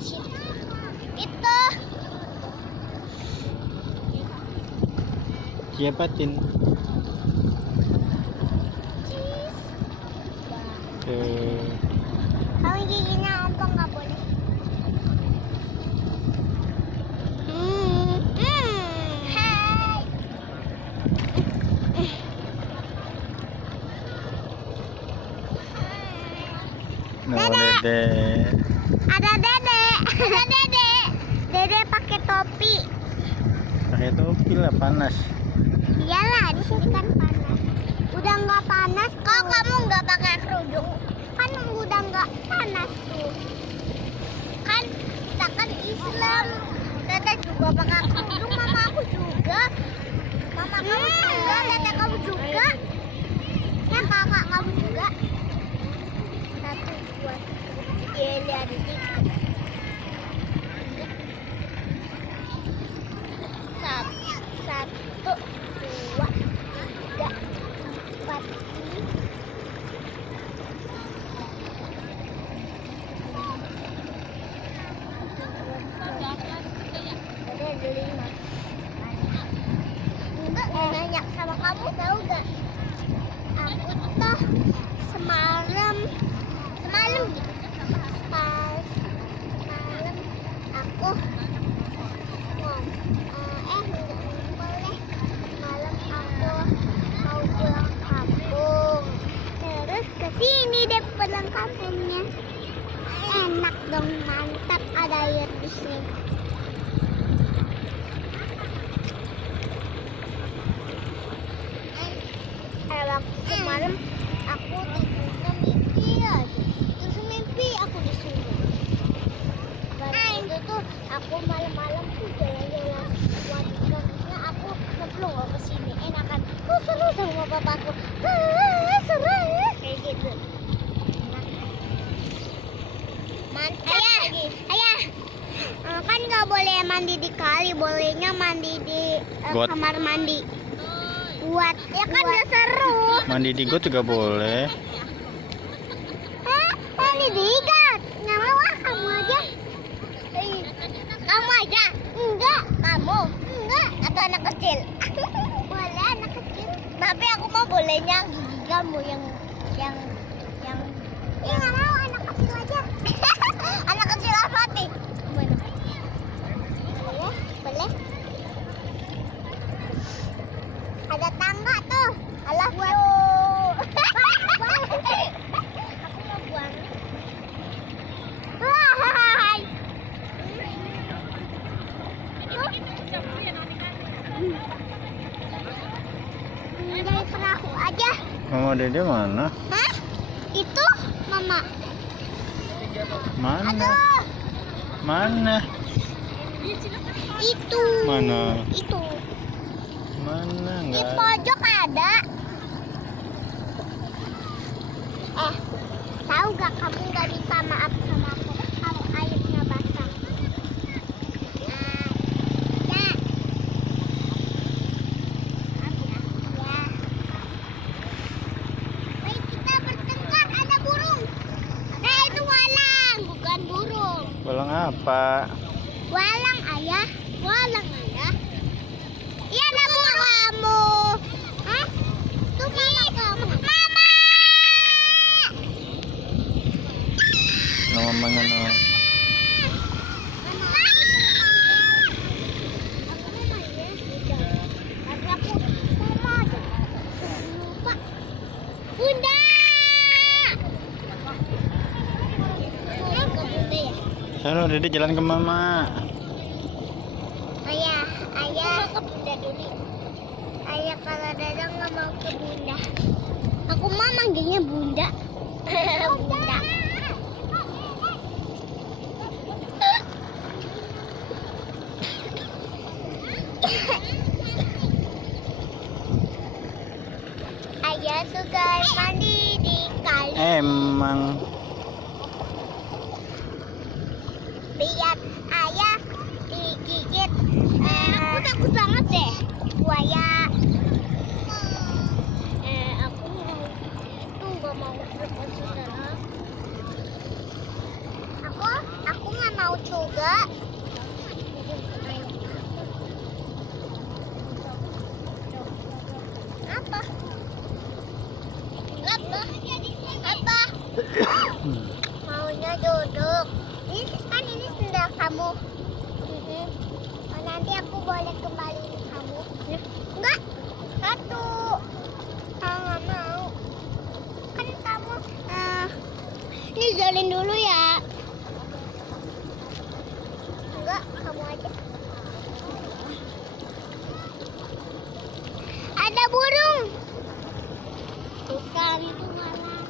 Itu. Siapa Tin? Kalau giginya apa nggak boleh? Hai. Dede. Ada dede. Ada dede. Dede pakai topi. Pakai topi lah, panas. Iyalah, di sini kan panas. Udah nggak panas. Kok kamu nggak pakai kerudung? Kan udah nggak panas tuh. Kan kita kan Islam. Dede juga pakai kerudung. Mama aku juga. Mama kamu juga. Dede kamu juga. Ya kakak kamu juga. Satu, dua, tiga, lihat di sini. Satu, dua, tiga, empat, ada lima. Enggak nanya sama kamu, tahu gak? Aku tuh semalam gitu. Pas malam aku enggak boleh. Malam aku mau pulang kampung. Terus kesini deh pulang kampungnya. Enak dong, mantap, ada air di sini. Waktu semalam aku tidurnya mimpi aja. Terus mimpi aku disuruh. Itu tuh aku malam-malam tuh jalan-jalan karena aku ngeplong ke sini enakan. Seru sama papaku. Seru kayak gitu. Mantap lagi. Ayah. Kan nggak boleh mandi di kali, bolehnya mandi di kamar mandi. Buat ya kan udah seru. Mandi di got juga boleh. Mandi di got. Nggak mau ah, kamu aja. Kamu aja? Enggak, kamu? Enggak, atau anak kecil? Boleh anak kecil. Tapi aku mau bolehnya gigi kamu yang nggak mau, anak kecil aja. Anak kecil apa sih? Boleh. Ada tangga tuh. Alah buat. Aku mau buang. Hai. Dari perahu aja. Mama Dede mana? Hah? Itu Mama. Mana? Aduh. Mana? Itu. Mana? Itu. Mana Di enggak? pojok ada. Tahu gak kamu nggak bisa maaf sama aku kalau airnya basah. Ya. Maaf ya. Ya. Baik, kita bertengkar, ada burung. Itu walang, bukan burung. Walang apa? Walang ayah. Walang ayah. Iya, ada burung. Kamu. Hah? Tuh mama kamu. Mama. Nama mana? Bunda. Halo Dede, jalan ke Mama. Ayah ke Bunda dulu. Ayah kalau Dadang nggak mau ke Bunda. Aku mah manggilnya Bunda. Bunda. Ayah suka mandi di kali. Emang Lihat ayah digigit. Aku takut banget deh buaya. Aku nggak mau lepas sana. Aku nggak mau juga. Apa? Apa? Apa? Maunya duduk. Ini kan ini sendal kamu. Oh, nanti aku boleh kembaliin kamu. Enggak. Satu. Nggak mau. Kan kamu. Ini jalin dulu ya. Enggak, kamu aja. Ada burung. Bukan itu malah.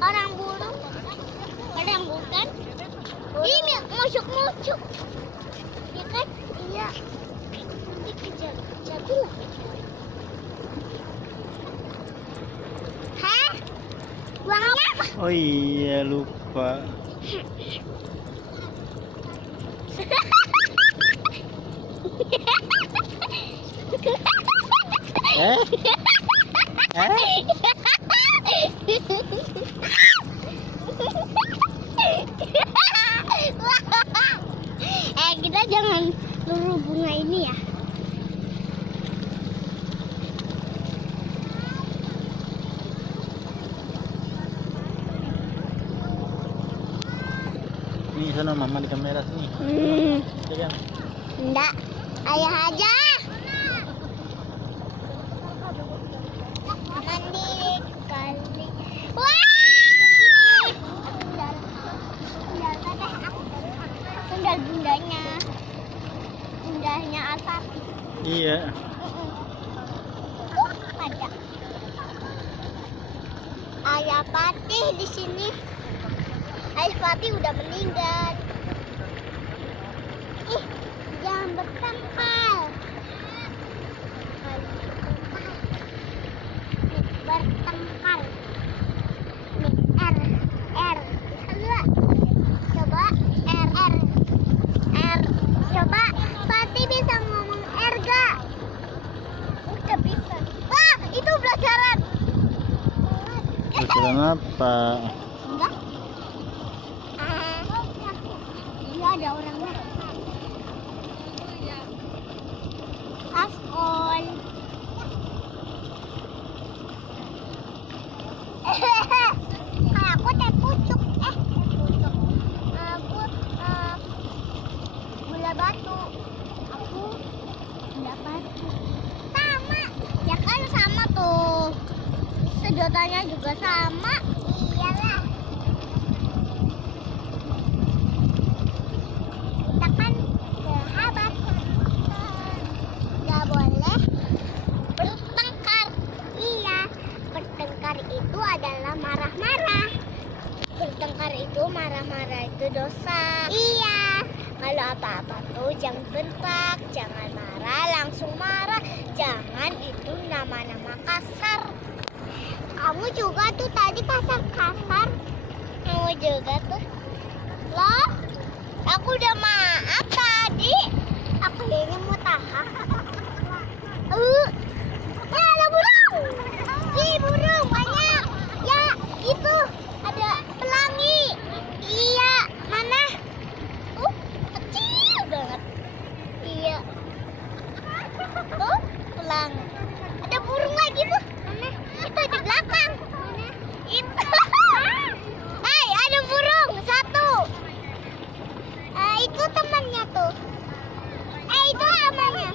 Orang burung. Orang bukan. Ini mucuk-mucuk. Iya kan? Iya. Nanti kejar-kejar. Hah? Buangnya apa? Oh iya, lupa. Kita jangan luru bunga ini ya. Ini sana mama di kamera sini. Ya kan? Enggak, ayah aja. Mandi kali. Wah! Sendal bundanya. Bundanya Asap. Iya. Ada. Ayah Fatih di sini. Ayah Fatih udah meninggal. Ih, jangan bertengkar. Bertengkar. Nih, R. Bisa nggak? Coba R. Coba Fatih bisa ngomong R gak? Udah bisa. Wah, itu pelajaran. Pelajaran apa? Enggak. Iya ada orangnya. Askol. Kayak aku teh pucuk. Pucuk. Aku gula batu. Aku gula batu. Sama. Ya kan sama tuh. Sedotannya juga sama. Iyalah. Kita kan sahabat. Gak boleh bertengkar. Iya. Bertengkar itu adalah marah-marah. Bertengkar itu marah-marah itu dosa. Iya. Kalau apa-apa tuh jangan bentak, jangan marah, langsung marah. Jangan itu nama-nama kasar. Kamu juga tuh tadi kasar-kasar. Kamu juga tuh. Loh, aku udah maaf tadi. Aku ini mau tahan. Ya ada burung. Ih, burung banyak. Ya, itu ada pelangi. Iya, mana? Kecil banget. Iya. Tuh, pelangi. Ada burung lagi tuh. Mana? Itu di belakang. Mana? Itu. Hai, ada burung satu. Itu temannya tuh. Itu amannya.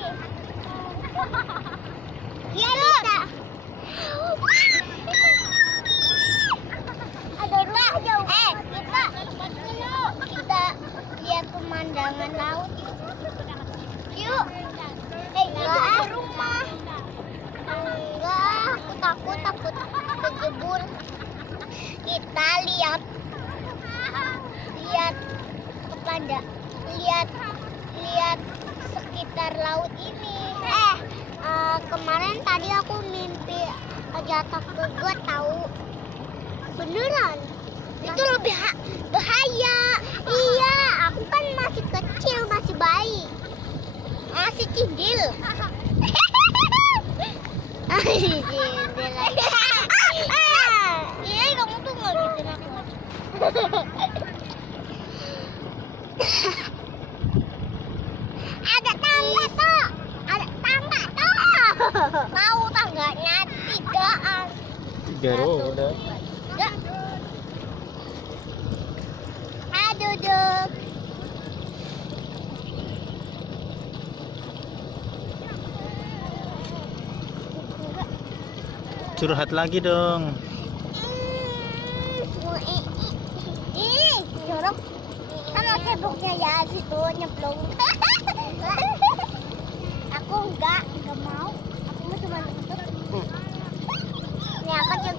Iya bisa. Ada dua. Kita lihat pemandangan laut. Yuk. Enggak rumah. Enggak, aku takut kejebur. Kita lihat kepada lihat sekitar laut ini. Kemarin tadi aku mimpi jatuh ke got tahu. Beneran. Itu lebih bahaya. Iya, aku kan masih kecil, masih bayi. Masih cindil. Iya, kamu tuh nggak gitu aku. Garo udah. Enggak. Duduk. Curhat lagi dong. Ih, jorok. Sama ceboknya ya situ nyemplung. Aku enggak mau. Aku mau cuma nutut. Ini aku juga